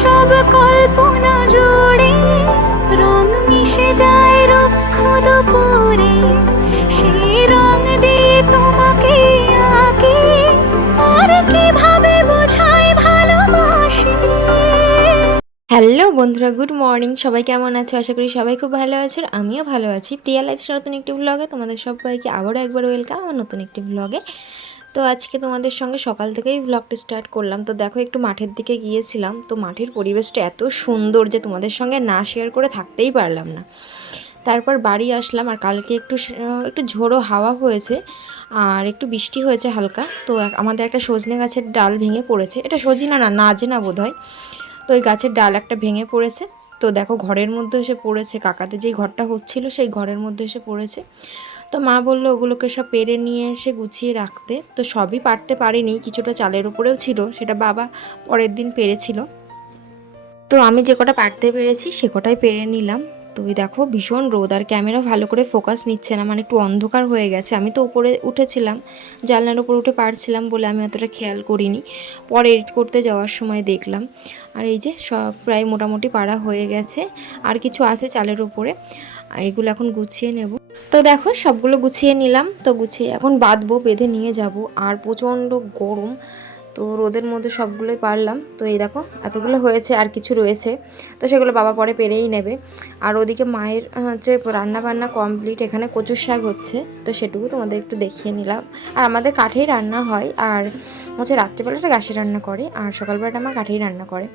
সব কল্পনা জুড়ে রং মিশে যায় রুক্ষ দুপুরে, সেই রং দিয়ে তোমাকে আঁকি আর কিভাবে বোঝাই ভালোবাসি। হ্যালো বন্ধুরা, গুড মর্নিং। সবাই কেমন আছো? আশা করি সবাই খুব ভালো আছে, আর আমিও ভালো আছি। প্রিয়া লাইফস্টাইল নতুন একটি ব্লগে তোমাদের সবাইকে আবারও একবার ওয়েলকাম আমার নতুন একটি ব্লগে। তো আজকে তোমাদের সঙ্গে সকাল থেকেই ব্লগটা স্টার্ট করলাম। তো দেখো, একটু মাঠের দিকে গিয়েছিলাম। তো মাঠের পরিবেশটা এত সুন্দর যে তোমাদের সঙ্গে না শেয়ার করে থাকতেই পারলাম না। তারপর বাড়ি আসলাম, আর কালকে একটু ঝোড়ো হাওয়া হয়েছে আর একটু বৃষ্টি হয়েছে হালকা। তো আমাদের একটা সজনে গাছের ডাল ভেঙে পড়েছে। এটা সজনা না, নাজে না বোধ হয়। তো ওই গাছের ডাল একটা ভেঙে পড়েছে। তো দেখো, ঘরের মধ্যে এসে পড়েছে, কাকাতে যেই ঘরটা হচ্ছিল সেই ঘরের মধ্যে এসে পড়েছে। তো মা বললো ওগুলোকে সব পেরে নিয়ে এসে গুছিয়ে রাখতে। তো সবই পারতে পারিনি, কিছুটা চালের উপরেও ছিল, সেটা বাবা পরের দিন পেরেছিল। তো আমি যে কটা পারতে পেরেছি সে কটাই পেরে নিলাম। তো ওই দেখো, ভীষণ রোদ, আর ক্যামেরা ভালো করে ফোকাস নিচ্ছে না, মানে একটু অন্ধকার হয়ে গেছে। আমি তো উপরে উঠেছিলাম, জানলার উপরে উঠে পারছিলাম বলে আমি অতটা খেয়াল করিনি। পরে এডিট করতে যাওয়ার সময় দেখলাম। আর এই যে সব প্রায় মোটামুটি পারা হয়ে গেছে, আর কিছু আছে চালের উপরে, এগুলো এখন গুছিয়ে নেব। তো দেখো, সবগুলো গুছিয়ে নিলাম। তো গুছিয়ে এখন বাঁধবো, বেঁধে নিয়ে যাব। আর প্রচণ্ড গরম, তো রোদের মধ্যে সবগুলোই পারলাম। তো এই দেখো, এতগুলো হয়েছে, আর কিছু রয়েছে, তো সেগুলো বাবা পরে পেরেই নেবে। আর ওদিকে মায়ের রান্না বান্না কমপ্লিট, এখানে কচুর শাক হচ্ছে, তো সেটুকু তোমাদের একটু দেখিয়ে নিলাম। আর আমাদের কাঠেই রান্না হয়, আর রাত্রিবেলাটা গ্যাসে রান্না করে, আর সকালবেলাটা আমার কাঠেই রান্না করে।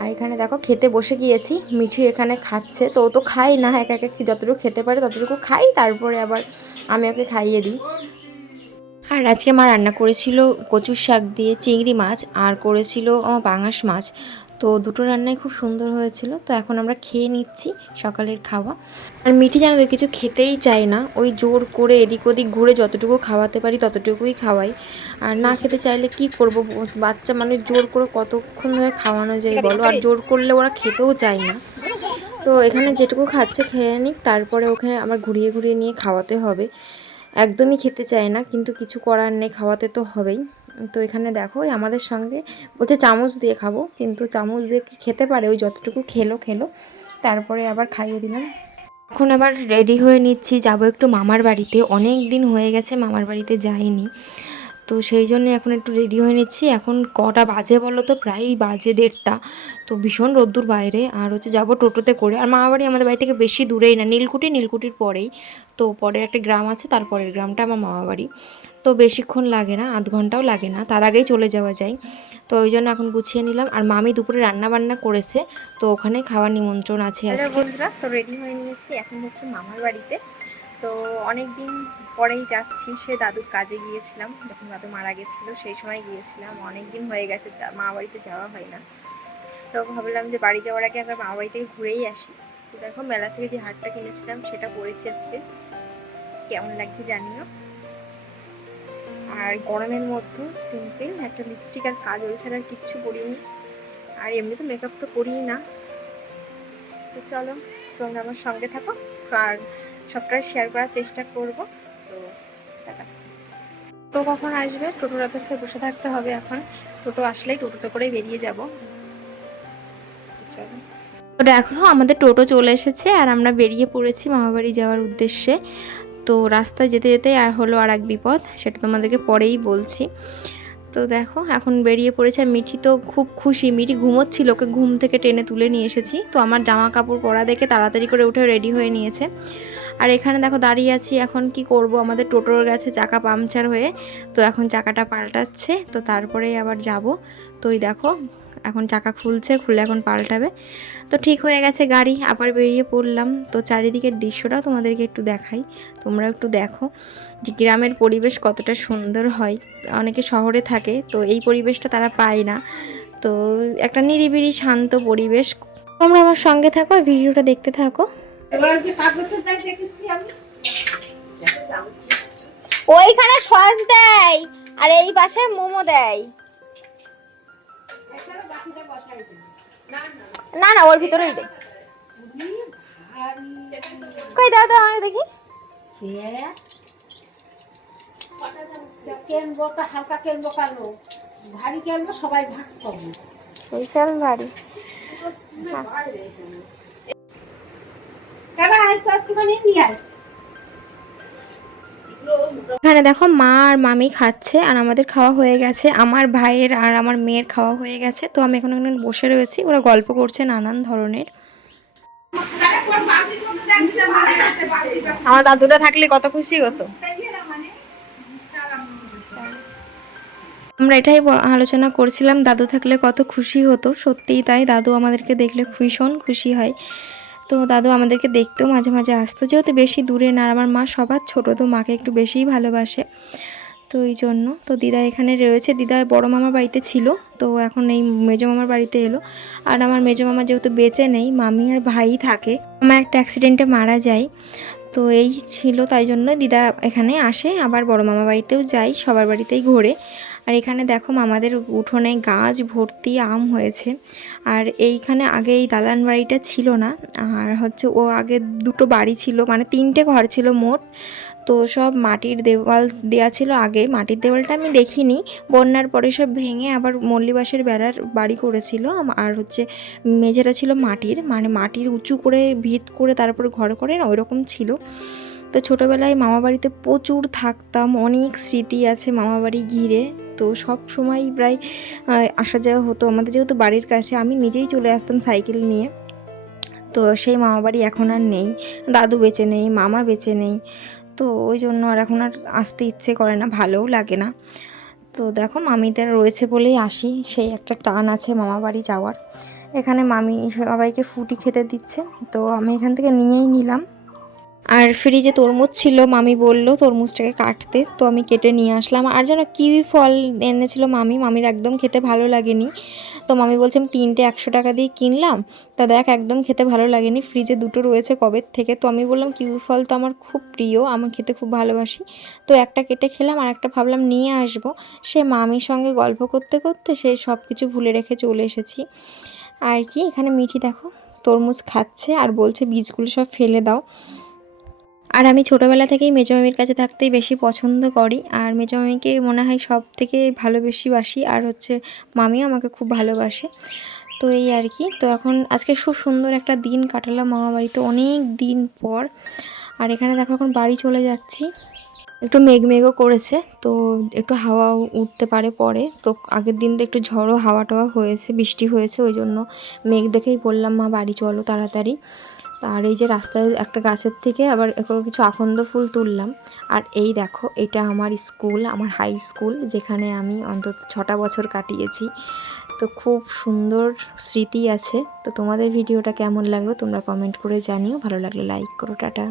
আর এখানে দেখো, খেতে বসে গিয়েছি। মিঠু এখানে খাচ্ছে, তো ও তো খাই না, একা একা যতটুকু খেতে পারে ততটুকু খাই, তারপরে আবার আমি ওকে খাইয়ে দিই। আর আজকে মা রান্না করেছিল কচুর শাক দিয়ে চিংড়ি মাছ, আর করেছিল পাঙাশ মাছ। তো দুটো রান্নাই খুব সুন্দর হয়েছিল। তো এখন আমরা খেয়ে নিচ্ছি সকালের খাওয়া। আর মিঠি জানো তো কিছু খেতেই চায় না, ওই জোর করে এদিক ওদিক ঘুরে যতটুকু খাওয়াতে পারি ততটুকুই খাওয়াই। আর না খেতে চাইলে কি করব, বাচ্চা মানে জোর করে কতক্ষণ ধরে খাওয়ানো যায় বলো, আর জোর করলে ওরা খেতেও চায় না। তো এখানে যেটুকু খাচ্ছে খেয়ে নিক, তারপরে ওখানে আবার ঘুরিয়ে ঘুরিয়ে নিয়ে খাওয়াতে হবে। একদমই খেতে চায় না, কিন্তু কিছু করার নেই, খাওয়াতে তো হবেই। তো এখানে দেখো, আমাদের সঙ্গে বলছে চামচ দিয়ে খাবো, কিন্তু চামচ দিয়ে খেতে পারে, ওই যতটুকু খেলো, তারপরে আবার খাইয়ে দিলাম। এখন আবার রেডি হয়ে নিচ্ছি, যাব একটু মামার বাড়িতে। অনেক দিন হয়ে গেছে মামার বাড়িতে যাইনি, তো সেই জন্য এখন একটু রেডি হয়ে নিচ্ছি। এখন কটা বাজে বলো তো, প্রায় বাজে 1:30। তো ভীষণ রোদ্দুর বাইরে, আর যাবো টোটোতে করে। আর মামা বাড়ি আমাদের বাড়ি থেকে বেশি দূরেই না, নীলকুঠির পরেই। তো পরের একটা গ্রাম আছে, তারপরের গ্রামটা আমার মামা বাড়ি। তো বেশিক্ষণ লাগে না, আধ ঘন্টাও লাগে না, তার আগেই চলে যাওয়া যায়। তো ওই জন্য এখন গুছিয়ে নিলাম। আর মামি দুপুরে রান্না বান্না করেছে, তো ওখানে খাওয়ার নিমন্ত্রণ আছে আজকে। বন্ধুরা, তো রেডি হয়ে নিয়েছি, এখন হচ্ছে মামার বাড়িতে। তো অনেক দিন পরেই যাচ্ছি, সে দাদুর কাজে গিয়েছিলাম, যখন দাদু মারা গেছিলো সেই সময় গিয়েছিলাম। অনেক দিন হয়ে গেছে মা বাড়িতে যাওয়া হয় না। তো ভাবলাম যে বাড়ি যাওয়ার আগে আমরা মা বাড়ি থেকে ঘুরেই আসি। তো দেখো, মেলা থেকে যে হারটা কিনেছিলাম সেটা পরেছি আজকে, কেমন লাগছে জানিও। আর গরমের মধ্যে সিম্পল একটা লিপস্টিক আর কাজল ছাড়া আর কিচ্ছু পরিনি, আর এমনি তো মেকআপ তো করিই না। তো চলো, তোমরা আমার সঙ্গে থাকো, আর সবটাই শেয়ার করার চেষ্টা করব। তো টাটা। টোটো কখন আসবে, টোটোর অপেক্ষায় বসে থাকতে হবে এখন। টোটো আসলেই টোটোতে করেই বেরিয়ে যাব। চলো, তো দেখো আমাদের টোটো চলে এসেছে, আর আমরা বেরিয়ে পড়েছি মামাবাড়ি যাওয়ার উদ্দেশ্যে। তো রাস্তায় যেতে যেতে আর এক বিপদ, সেটা তোমাদেরকে পরেই বলছি। তো দেখো, এখন বেরিয়ে পড়েছে। আর মিঠি তো খুব খুশি, মিঠি ঘুমোচ্ছিল, ওকে ঘুম থেকে টেনে তুলে নিয়ে এসেছি। তো আমার জামা কাপড় পরা দেখে তাড়াতাড়ি করে উঠে রেডি হয়ে নিয়েছে। আর এখানে দেখো দাঁড়িয়ে আছি, এখন কি করব, আমাদের টোটোর কাছে চাকা পাংচার হয়ে, তো এখন চাকাটা পাল্টাচ্ছে, তো তারপরে আবার যাব। তো ওই দেখো, এখন চাকা খুলছে, খুলে এখন পাল্টাবে। তো ঠিক হয়ে গেছে গাড়ি, আবার বেরিয়ে পড়লাম। তো চারিদিকের দৃশ্যটাও তোমাদেরকে একটু দেখাই, তোমরা একটু দেখো যে গ্রামের পরিবেশ কতটা সুন্দর হয়। অনেকে শহরে থাকে, তো এই পরিবেশটা তারা পায় না। তো একটা নিরিবিলি শান্ত পরিবেশ। তোমরা আমার সঙ্গে থাকো আর ভিডিওটা দেখতে থাকো। ওইখানে সস দেয়, আর এই পাশে মোমো দেয়। না না, ওর ভিতরেই দে। কই দাও দাও আমি দেখি। হালকা কেনবো কেন, ভারী কেনবো, সবাই ভাগ করবো। বিশাল ভারী। এখানে দেখো মা আর মামি খাচ্ছে, আর আমাদের খাওয়া হয়ে গেছে, আমার ভাইয়ের আর আমার মেয়ের খাওয়া হয়ে গেছে। তো আমি এখন এখানে বসে রয়েছি, ওরা গল্প করছে নানান ধরনের। আমার দাদুটা থাকলে কত খুশি হতো। আমরা এটাই আলোচনা করছিলাম, দাদু থাকলে কত খুশি হতো। সত্যিই তাই, দাদু আমাদেরকে দেখলে ভীষণ খুশি হয়। তো দাদু আমাদেরকে দেখতেও মাঝে মাঝে আসতো, যেহেতু বেশি দূরে না, আমার মা সবার ছোট, তো মাকে একটু বেশিই ভালোবাসে। তো এই জন্য তো দিদা এখানে রয়েছে, দিদা বড় মামার বাড়িতে ছিল, তো এখন এই মেজো মামার বাড়িতে এলো। আর আমার মেজো মামা যেহেতু বেঁচে নেই, মামি আর ভাই থাকে। মামা একটা অ্যাক্সিডেন্টে মারা যায়। তো এই ছিল, তাই জন্য দিদা এখানে আসে, আবার বড় মামা বাড়িতেও যাই, সবার বাড়িতেই ঘোরে। আর এখানে দেখো মামাদের উঠোনে গাছ ভর্তি আম হয়েছে। আর এইখানে আগে এই দালান বাড়িটা ছিল না, আর হচ্ছে ও আগে দুটো বাড়ি ছিল, মানে 3টে ঘর ছিল মোট। তো সব মাটির দেওয়াল দেওয়া ছিল আগে, মাটির দেওয়ালটা আমি দেখিনি, বন্যার পরে সব ভেঙে আবার মল্লিবাসের বেড়ার বাড়ি করেছিল। আর হচ্ছে মেঝেটা ছিল মাটির, মানে মাটির উঁচু করে ভিত করে তারপরে ঘর করে না, ওইরকম ছিল। তো ছোটোবেলায় মামাবাড়িতে প্রচুর থাকতাম, অনেক স্মৃতি আছে মামাবাড়ি ঘিরে। তো সব সময় প্রায় আসা যাওয়া হতো, আমাদের যেহেতু বাড়ির কাছে, আমি নিজেই চলে আসতাম সাইকেল নিয়ে। তো সেই মামাবাড়ি এখন আর নেই, দাদু বেঁচে নেই, মামা বেঁচে নেই, তো ওই জন্য আর এখন আর আসতে ইচ্ছে করে না, ভালোও লাগে না। তো দেখো মামিদের রয়েছে বলেই আসি, সেই একটা টান আছে মামাবাড়ি যাওয়ার। এখানে মামি সবাইকে ফুটি খেতে দিচ্ছে, তো আমি এখান থেকে নিয়েই নিলাম। আর ফ্রিজে তরমুজ ছিল, মামি বলল তরমুজটাকে কাটতে, তো আমি কেটে নিয়ে আসলাম। আর যেন কিউই ফল এনেছিল মামির একদম খেতে ভালো লাগেনি। তো মামি বলছে আমি 3টে 100 টাকা দিয়ে কিনলাম, তা দেখ একদম খেতে ভালো লাগেনি, ফ্রিজে 2টো রয়েছে কবের থেকে। তো আমি বললাম কিউই ফল তো আমার খুব প্রিয়, আমি খেতে খুব ভালোবাসি। তো একটা কেটে খেলাম, আর একটা ভাবলাম নিয়ে আসবো। সে মামির সঙ্গে গল্প করতে করতে সে সব কিছু ভুলে রেখে চলে এসেছি। আর কি এখানে মিঠি দেখো তরমুজ খাচ্ছে, আর বলছে বীজগুলো সব ফেলে দাও। আর আমি ছোটোবেলা থেকেই মেজো মামির কাছে থাকতেই বেশি পছন্দ করি, আর মেজো মামিকে মনে হয় সব থেকে ভালোবাসি। আর হচ্ছে মামিও আমাকে খুব ভালোবাসে। তো এই আর কি, তো এখন আজকে খুব সুন্দর একটা দিন কাটালাম মামা বাড়িতে, অনেক দিন পর। আর এখানে দেখো এখন বাড়ি চলে যাচ্ছি। একটু মেঘও করেছে, তো একটু হাওয়া উঠতে পারে পরে। তো আগের দিন তো একটু ঝড়ো হাওয়া টাওয়া হয়েছে, বৃষ্টি হয়েছে, ওই জন্য মেঘ দেখেই বললাম মা বাড়ি চলো তাড়াতাড়ি। আর এই যে রাস্তায় একটা গাছের থেকে আবার কিছু আকন্দ ফুল তুললাম। আর এই দেখো এটা আমার স্কুল, আমার হাই স্কুল, যেখানে আমি অন্তত 6টা বছর কাটিয়েছি। তো খুব সুন্দর স্মৃতি আছে। তো তোমাদের ভিডিওটা কেমন লাগলো তোমরা কমেন্ট করে জানিও, ভালো লাগলে লাইক করো, টাটা।